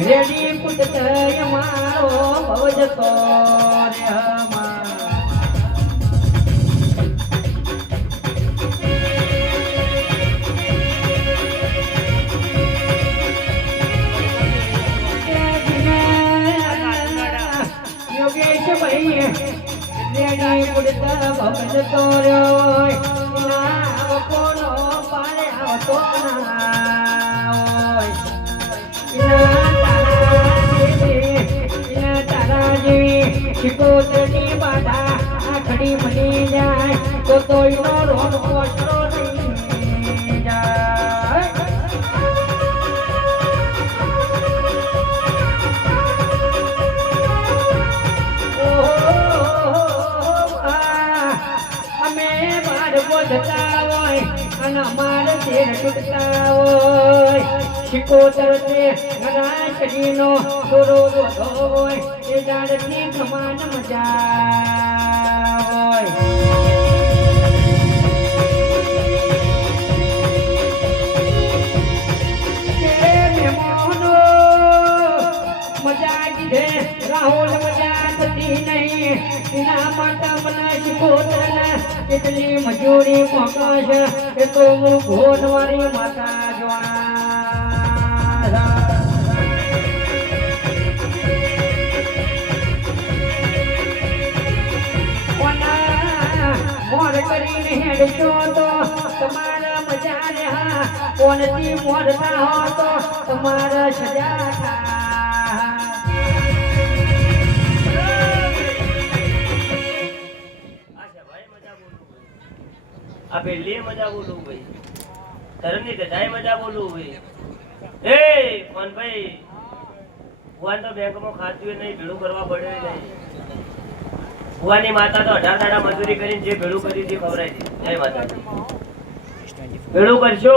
Ready પુતય મારો ભવજતો રે યોગેશ ભાઈ રેડી પુતય ભવજતો રે ના કોનો પારે આવતો ના શિકોતરની બાધા આખડી મળી જાય તો તોયનો રોગ ઓછો નહીં જાય. અમે બાર બોધતા હોય અને અમારે શેર તૂટતા હોય શિકોતર છે શરીરનો થોડો વધો હોય એ જાડથી સમાન મજા હોય. મહેમાનો મજા કીધે રાહુલ મજા થતી નહીં એના માટે મને શિકોતરને કેટલી મજૂરી મોકશ એ તો હું ભોનવારી માતા જોણા મોર કરીને હેડશો તો તમારા મજા રે હા કોનથી મોરતા હો તો તમારા સજા આ પેલી મજા બોલું ભાઈ ધરમની ગધાય મજા બોલું ભાઈ એ કોણ ભાઈ ભુવાન તો બેંકમાં ખાતું નહીં ભેળું કરવા પડે નહીં. ભુવાની માતા તો 18 દાડા મજૂરી કરીને જે ભેળું કરી તે ખવડાવી દી. જય માતાજી. ભેળું કરશો